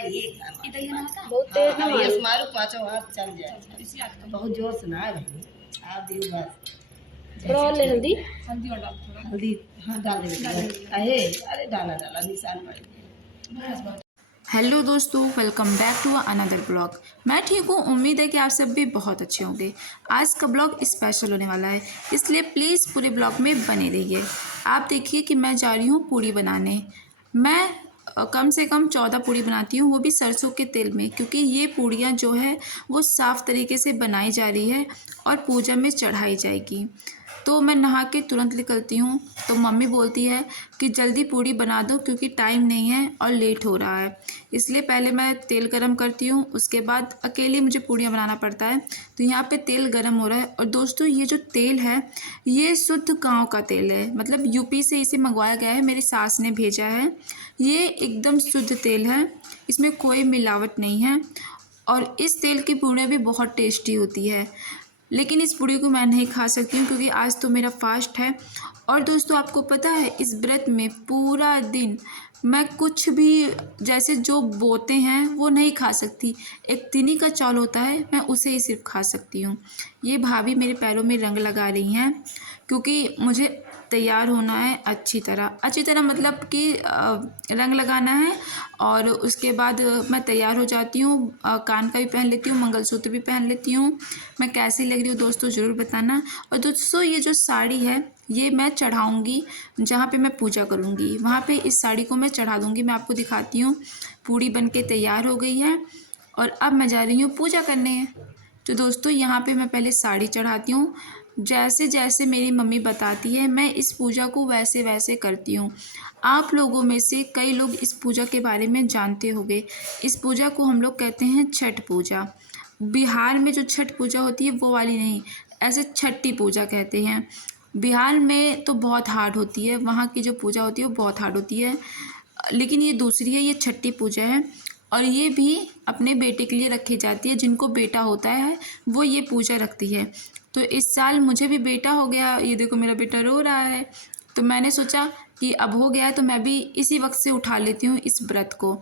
ये बहुत तेज ना मारो। मारू पाँचों हाथ चल जाए, बहुत जोर से ना भाई आप दियो बस। थोड़ा और ले हल्दी। हल्दी हाँ डाल देंगे। अरे डाला डाला निशान पड़। हेलो दोस्तों, welcome back to another blog. मैं ठीक हूँ, उम्मीद है कि आप सब भी बहुत अच्छे होंगे। आज का ब्लॉग स्पेशल होने वाला है, इसलिए प्लीज़ पूरे ब्लॉग में बने रहिए। आप देखिए कि मैं जा रही हूँ पूड़ी बनाने। मैं कम से कम 14 पूड़ी बनाती हूँ, वो भी सरसों के तेल में, क्योंकि ये पूड़ियाँ जो है वो साफ़ तरीके से बनाई जा रही है और पूजा में चढ़ाई जाएगी। तो मैं नहा के तुरंत निकलती हूँ, तो मम्मी बोलती है कि जल्दी पूड़ी बना दो क्योंकि टाइम नहीं है और लेट हो रहा है। इसलिए पहले मैं तेल गरम करती हूँ, उसके बाद अकेले मुझे पूड़ियाँ बनाना पड़ता है। तो यहाँ पे तेल गरम हो रहा है। और दोस्तों, ये जो तेल है ये शुद्ध गाँव का तेल है, मतलब यूपी से इसे मंगवाया गया है, मेरी सास ने भेजा है। ये एकदम शुद्ध तेल है, इसमें कोई मिलावट नहीं है। और इस तेल की पूड़ियाँ भी बहुत टेस्टी होती है, लेकिन इस पूड़ी को मैं नहीं खा सकती हूँ क्योंकि आज तो मेरा फास्ट है। और दोस्तों, आपको पता है इस व्रत में पूरा दिन मैं कुछ भी, जैसे जो बोते हैं वो नहीं खा सकती। एक तिनी का चावल होता है, मैं उसे ही सिर्फ खा सकती हूँ। ये भाभी मेरे पैरों में रंग लगा रही हैं क्योंकि मुझे तैयार होना है अच्छी तरह, मतलब कि रंग लगाना है। और उसके बाद मैं तैयार हो जाती हूँ, कान का भी पहन लेती हूँ, मंगलसूत्र भी पहन लेती हूँ। मैं कैसी लग रही हूँ दोस्तों ज़रूर बताना। और दोस्तों, ये जो साड़ी है ये मैं चढ़ाऊँगी, जहाँ पे मैं पूजा करूँगी वहाँ पे इस साड़ी को मैं चढ़ा दूँगी। मैं आपको दिखाती हूँ। पूड़ी बन के तैयार हो गई है और अब मैं जा रही हूँ पूजा करने। तो दोस्तों, यहाँ पे मैं पहले साड़ी चढ़ाती हूँ, जैसे जैसे मेरी मम्मी बताती है मैं इस पूजा को वैसे वैसे करती हूँ। आप लोगों में से कई लोग इस पूजा के बारे में जानते होंगे। इस पूजा को हम लोग कहते हैं छठ पूजा। बिहार में जो छठ पूजा होती है वो वाली नहीं, ऐसे छठी पूजा कहते हैं। बिहार में तो बहुत हार्ड होती है, वहाँ की जो पूजा होती है वो बहुत हार्ड होती है, लेकिन ये दूसरी है, ये छठी पूजा है। और ये भी अपने बेटे के लिए रखी जाती है, जिनको बेटा होता है वो ये पूजा रखती है। तो इस साल मुझे भी बेटा हो गया, ये देखो मेरा बेटा रो रहा है। तो मैंने सोचा कि अब हो गया है तो मैं भी इसी वक्त से उठा लेती हूँ इस व्रत को।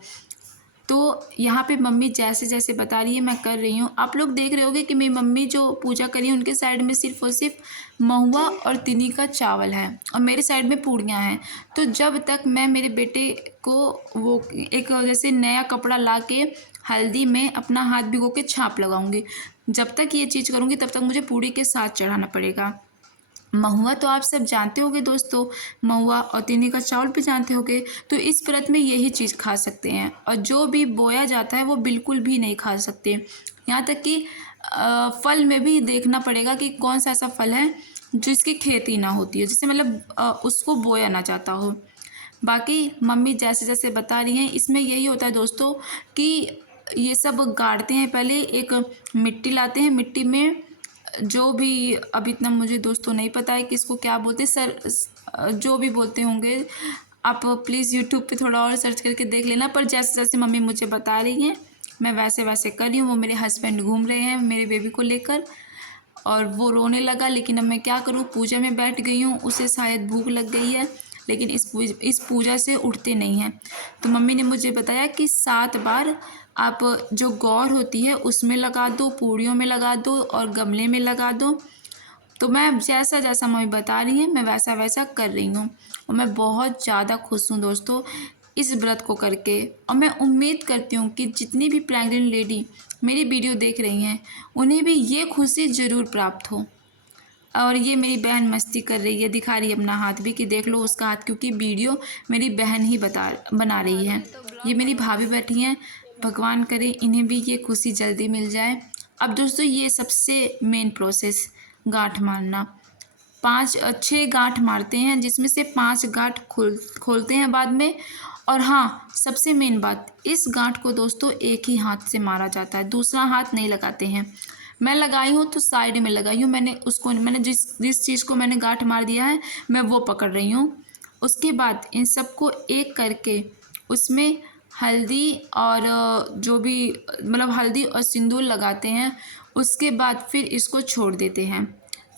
तो यहाँ पे मम्मी जैसे जैसे बता रही है मैं कर रही हूँ। आप लोग देख रहे होगे कि मेरी मम्मी जो पूजा करी है उनके साइड में सिर्फ और सिर्फ महुआ और तिनी का चावल है और मेरे साइड में पूड़ियाँ हैं। तो जब तक मैं मेरे बेटे को वो एक जैसे नया कपड़ा ला के हल्दी में अपना हाथ भिगो के छाप लगाऊंगी, जब तक ये चीज़ करूँगी तब तक मुझे पूड़ी के साथ चढ़ाना पड़ेगा। महुआ तो आप सब जानते होंगे दोस्तों, महुआ और तिनी का चावल भी जानते होंगे। तो इस व्रत में यही चीज़ खा सकते हैं, और जो भी बोया जाता है वो बिल्कुल भी नहीं खा सकते। यहाँ तक कि फल में भी देखना पड़ेगा कि कौन सा ऐसा फल है जिसकी खेती ना होती है, जिससे मतलब उसको बोया ना जाता हो। बाकी मम्मी जैसे जैसे बता रही हैं इसमें यही होता है दोस्तों कि ये सब गाड़ते हैं। पहले एक मिट्टी लाते हैं, मिट्टी में जो भी, अब इतना मुझे दोस्तों नहीं पता है कि इसको क्या बोलते हैं, जो भी बोलते होंगे, आप प्लीज़ यूट्यूब पे थोड़ा और सर्च करके देख लेना। पर जैसे जैसे मम्मी मुझे बता रही हैं मैं वैसे वैसे कर रही हूँ। वो मेरे हस्बैंड घूम रहे हैं मेरे बेबी को लेकर और वो रोने लगा, लेकिन अब मैं क्या करूँ, पूजा में बैठ गई हूँ, उसे शायद भूख लग गई है, लेकिन इस पूजा से उठते नहीं हैं। तो मम्मी ने मुझे बताया कि 7 बार आप जो गौर होती है उसमें लगा दो, पूड़ियों में लगा दो और गमले में लगा दो। तो मैं जैसा जैसा मम्मी बता रही हैं मैं वैसा वैसा कर रही हूँ और मैं बहुत ज़्यादा खुश हूँ दोस्तों इस व्रत को करके। और मैं उम्मीद करती हूँ कि जितनी भी प्रेग्नेंट लेडी मेरी वीडियो देख रही हैं उन्हें भी ये खुशी ज़रूर प्राप्त हो। और ये मेरी बहन मस्ती कर रही है, दिखा रही है अपना हाथ भी कि देख लो उसका हाथ, क्योंकि वीडियो मेरी बहन ही बना रही है। ये मेरी भाभी बैठी हैं, भगवान करे इन्हें भी ये खुशी जल्दी मिल जाए। अब दोस्तों, ये सबसे मेन प्रोसेस गांठ मारना। 6 गांठ मारते हैं, जिसमें से 5 गांठ खोलते हैं बाद में। और हाँ, सबसे मेन बात, इस गांठ को दोस्तों एक ही हाथ से मारा जाता है, दूसरा हाथ नहीं लगाते हैं। मैं लगाई हूँ तो साइड में लगाई हूँ, मैंने जिस चीज़ को मैंने गांठ मार दिया है मैं वो पकड़ रही हूँ। उसके बाद इन सबको एक करके उसमें हल्दी और जो भी, मतलब हल्दी और सिंदूर लगाते हैं। उसके बाद फिर इसको छोड़ देते हैं।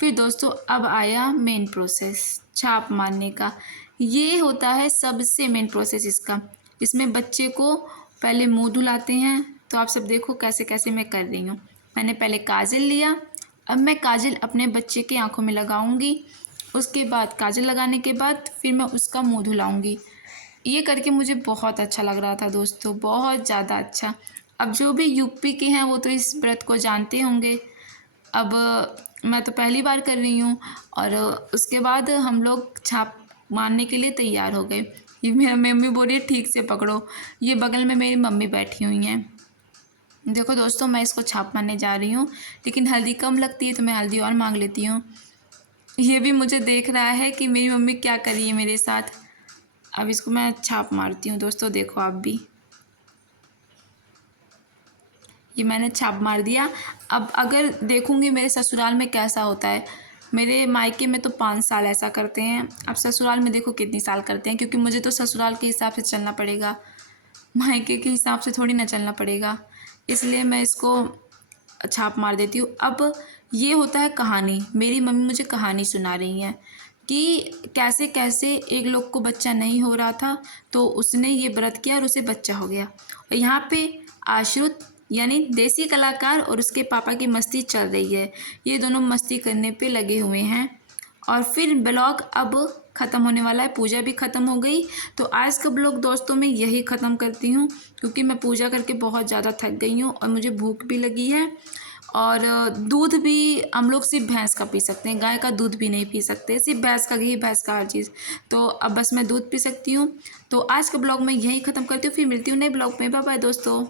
फिर दोस्तों अब आया मेन प्रोसेस छाप मारने का। ये होता है सबसे मेन प्रोसेस इसका। इसमें बच्चे को पहले मुंह धुलाते हैं। तो आप सब देखो कैसे कैसे मैं कर रही हूँ। मैंने पहले काजल लिया, अब मैं काजल अपने बच्चे की आंखों में लगाऊंगी। उसके बाद काजल लगाने के बाद फिर मैं उसका मुंह धुलाऊंगी। ये करके मुझे बहुत अच्छा लग रहा था दोस्तों, बहुत ज़्यादा अच्छा। अब जो भी यूपी के हैं वो तो इस व्रत को जानते होंगे। अब मैं तो पहली बार कर रही हूँ। और उसके बाद हम लोग छाप मारने के लिए तैयार हो गए। ये मेरा मम्मी बोल रही है ठीक से पकड़ो। ये बगल में मेरी मम्मी बैठी हुई हैं। देखो दोस्तों, मैं इसको छाप मारने जा रही हूँ, लेकिन हल्दी कम लगती है तो मैं हल्दी और मांग लेती हूँ। ये भी मुझे देख रहा है कि मेरी मम्मी क्या कर रही है मेरे साथ। अब इसको मैं छाप मारती हूँ दोस्तों, देखो आप भी। ये मैंने छाप मार दिया। अब अगर देखूँगी मेरे ससुराल में कैसा होता है। मेरे मायके में तो 5 साल ऐसा करते हैं, अब ससुराल में देखो कितनी साल करते हैं, क्योंकि मुझे तो ससुराल के हिसाब से चलना पड़ेगा, मायके के हिसाब से थोड़ी ना चलना पड़ेगा। इसलिए मैं इसको छाप मार देती हूँ। अब ये होता है कहानी। मेरी मम्मी मुझे कहानी सुना रही हैं कि कैसे कैसे एक लोग को बच्चा नहीं हो रहा था तो उसने ये व्रत किया और उसे बच्चा हो गया। और यहाँ पे आश्रुत यानी देसी कलाकार और उसके पापा की मस्ती चल रही है। ये दोनों मस्ती करने पे लगे हुए हैं। और फिर ब्लॉग अब ख़त्म होने वाला है, पूजा भी ख़त्म हो गई। तो आज का ब्लॉग दोस्तों मैं यही ख़त्म करती हूँ, क्योंकि मैं पूजा करके बहुत ज़्यादा थक गई हूँ और मुझे भूख भी लगी है। और दूध भी हम लोग सिर्फ भैंस का पी सकते हैं, गाय का दूध भी नहीं पी सकते, सिर्फ भैंस का घी, भैंस का हर चीज़। तो अब बस मैं दूध पी सकती हूँ। तो आज का ब्लॉग मैं यही ख़त्म करती हूँ, फिर मिलती हूँ नए ब्लॉग में। बाय बाय दोस्तों।